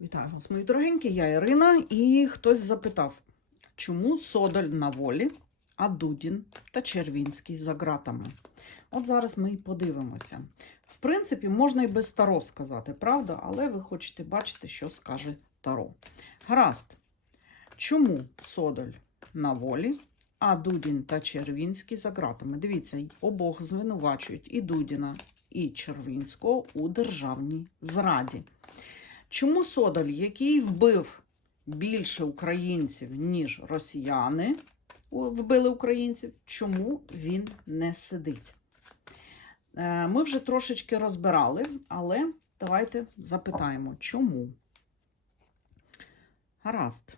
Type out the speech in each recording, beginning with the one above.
Вітаю вас, мої дорогенькі, я Ірина, і хтось запитав, чому Содоль на волі, а Дудін та Червінський за ґратами. От зараз ми і подивимося. В принципі, можна і без Таро сказати, правда? Але ви хочете бачити, що скаже Таро. Гаразд. Чому Содоль на волі, а Дудін та Червінський за ґратами? Дивіться, обох звинувачують і Дудіна, і Червінського у державній зраді. Чому Содоль, який вбив більше українців, ніж росіяни вбили українців, чому він не сидить? Е, Ми вже трошечки розбирали, але давайте запитаємо, чому? Гаразд.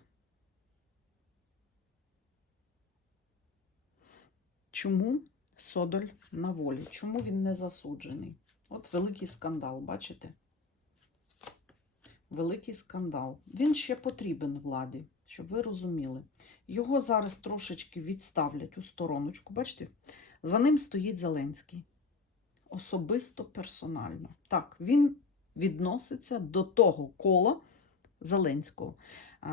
Чому Содоль на волі? Чому він не засуджений? От великий скандал, бачите? Великий скандал. Він ще потрібен владі, щоб ви розуміли. Його зараз трошечки відставлять у стороночку. Бачите, за ним стоїть Зеленський. Особисто персонально. Так, він відноситься до того кола Зеленського,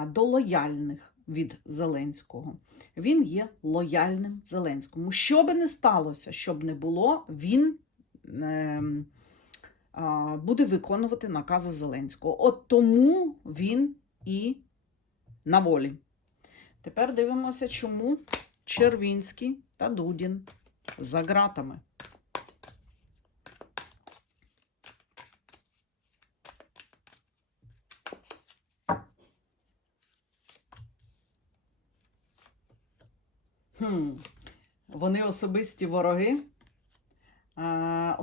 до лояльних від Зеленського. Він є лояльним Зеленському. Що би не сталося, щоб не було, він. а, буде виконувати накази Зеленського. От тому він і на волі. Тепер дивимося, чому Червінський та Дудін за ґратами. Хм. Вони особисті вороги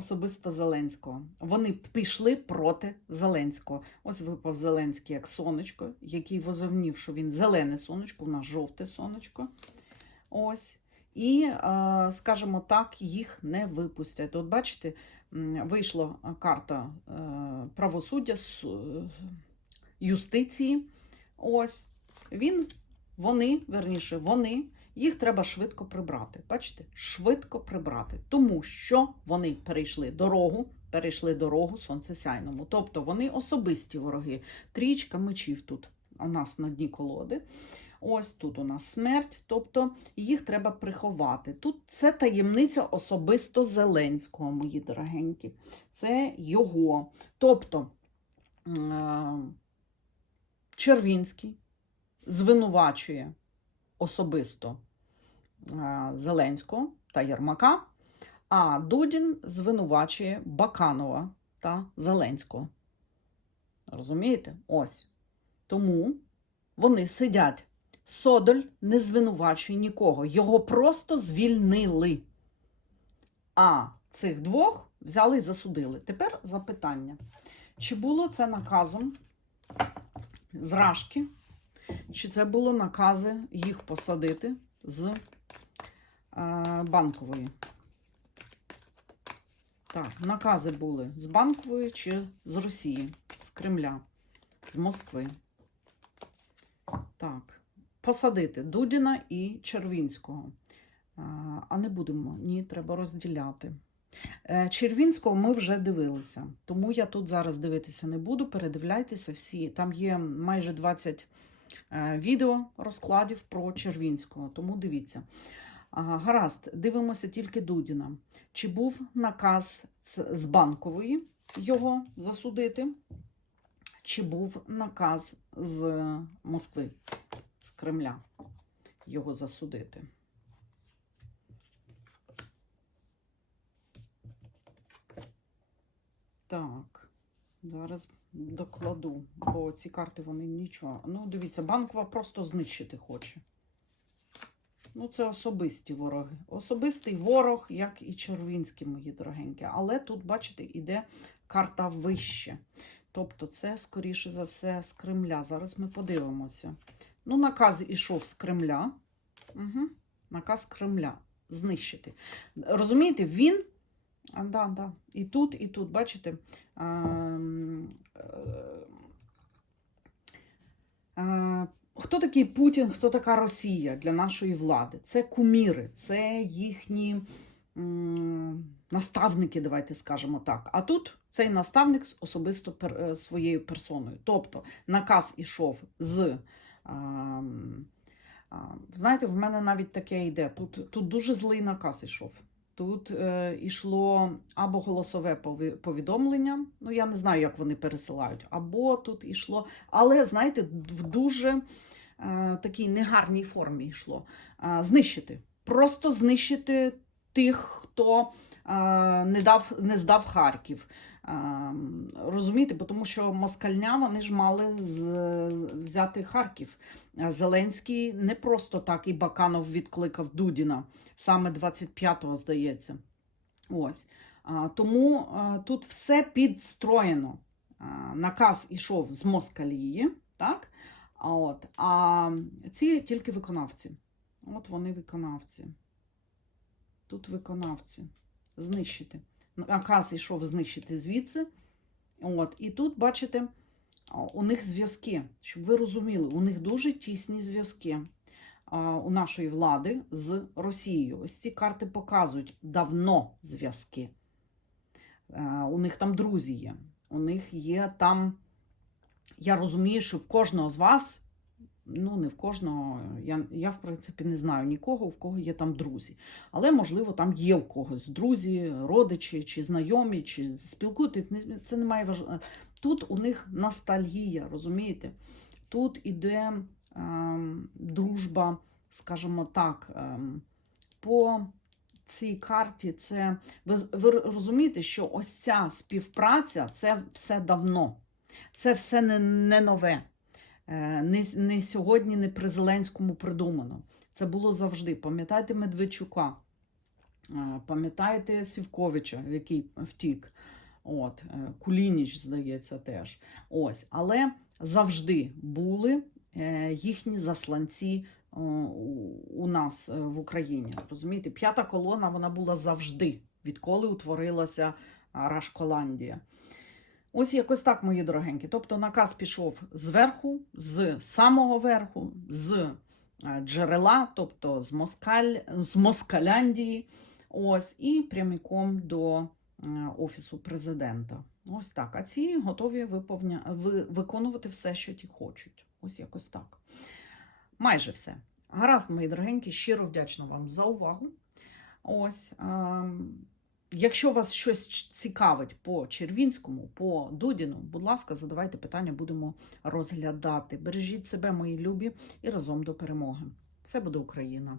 особисто Зеленського. Вони пішли проти Зеленського. Ось випав Зеленський як сонечко, який возовнів, що він зелене сонечко, у нас жовте сонечко. Ось. І, е, скажімо так, їх не випустять. От бачите, вийшла карта е, правосуддя, су- юстиції. Ось. Він, вони, верніше, вони їх треба швидко прибрати. Бачите, швидко прибрати, тому що вони перейшли дорогу, перейшли дорогу сонцесяйному. Тобто вони особисті вороги. Трічка мечів тут у нас на дні колоди. Ось тут у нас смерть, тобто їх треба приховати. Тут це таємниця особисто Зеленського, мої дорогенькі. Це його. Тобто е, Червінський звинувачує особисто е, Зеленського та Єрмака, а Дудін звинувачує Баканова та Зеленського. Розумієте? Ось. Тому вони сидять. Содоль не звинувачує нікого. Його просто звільнили. А цих двох взяли і засудили. Тепер запитання. Чи було це наказом зражки? Чи це було накази їх посадити з е, банкової? Так, накази були з банкової чи з Росії, з Кремля, з Москви. Так, посадити Дудіна і Червінського. А, а не будемо, ні, треба розділяти. Е, Червінського ми вже дивилися, тому я тут зараз дивитися не буду. Передивляйтеся всі. Там є майже 20 е, відео розкладів про Червінського, тому дивіться. Гаразд, дивимося тільки Дудіна. Чи був наказ з банкової його засудити? Чи був наказ з Москви, з Кремля його засудити? Так, зараз докладу, бо ці карти вони нічого. Ну, дивіться, банкова просто знищити хоче. Ну, це особисті вороги. Особистий ворог, як і Червінський, мої дорогенькі. Але тут, бачите, іде карта вище. Тобто, це, скоріше за все, з Кремля. Зараз ми подивимося. Ну, наказ ішов з Кремля. Угу. Наказ Кремля знищити. Розумієте, він. Да, да. І тут, і тут, бачите. Е, е, Хто такий Путін, хто така Росія для нашої влади? Це куміри, це їхні наставники, давайте скажемо так. А тут Цей наставник особисто е, своєю персоною. Тобто наказ ішов з. знаєте, в мене навіть таке йде. Тут, тут дуже злий наказ ішов. Тут е, йшло або голосове пові- повідомлення, ну я не знаю, як вони пересилають, або тут йшло, але знаєте, в дуже е, такій негарній формі йшло. Е, знищити. Просто знищити тих, хто не, дав, не здав Харків. Е, розумієте, тому що москальня вони ж мали з, взяти Харків. Зеленський не просто так і Баканов відкликав Дудіна, саме 25-го, здається. Ось. Тому тут все підстроєно. Наказ ішов з Москалії, так? А, от, а ці тільки виконавці. От вони виконавці. Тут виконавці. Знищити. Наказ йшов знищити звідси. От, і тут, бачите, у них зв'язки, щоб ви розуміли, у них дуже тісні зв'язки у нашої влади з Росією. Ось ці карти показують давно зв'язки. Е, У них там друзі є. У них є там. Я розумію, що в кожного з вас, ну не в кожного, я, я в принципі не знаю нікого, в кого є там друзі. Але, можливо, там є в когось друзі, родичі чи знайомі, чи спілкуєтесь. не- Це не має важливо. Тут у них ностальгія, розумієте? Тут іде ем, дружба, скажімо так, ем, по цій карті. Це ви, ви розумієте, що ось ця співпраця це все давно. Це все не, не нове. Е, Не, не сьогодні, не при Зеленському придумано. Це було завжди. Пам'ятаєте Медведчука, Е, пам'ятаєте Сівковича, який втік. От, е, Кулініч, здається, теж. Ось, але завжди були їхні засланці у- нас в Україні. Розумієте, п'ята колона вона була завжди, відколи утворилася Рашколандія. Ось якось так, мої дорогенькі. Тобто наказ пішов зверху, з самого верху, з е, джерела, тобто з, Москаль, з Москаляндії, ось, і прямиком до е, Офісу президента. Ось так. А ці готові виповня... ви... виконувати все, що ті хочуть. Ось якось так. Майже все. Гаразд, мої дорогенькі, щиро вдячна вам за увагу. Ось. ем, Якщо вас щось цікавить по Червінському, по Дудіну, будь ласка, задавайте питання, будемо розглядати. Бережіть себе, мої любі, і разом до перемоги. Все буде Україна!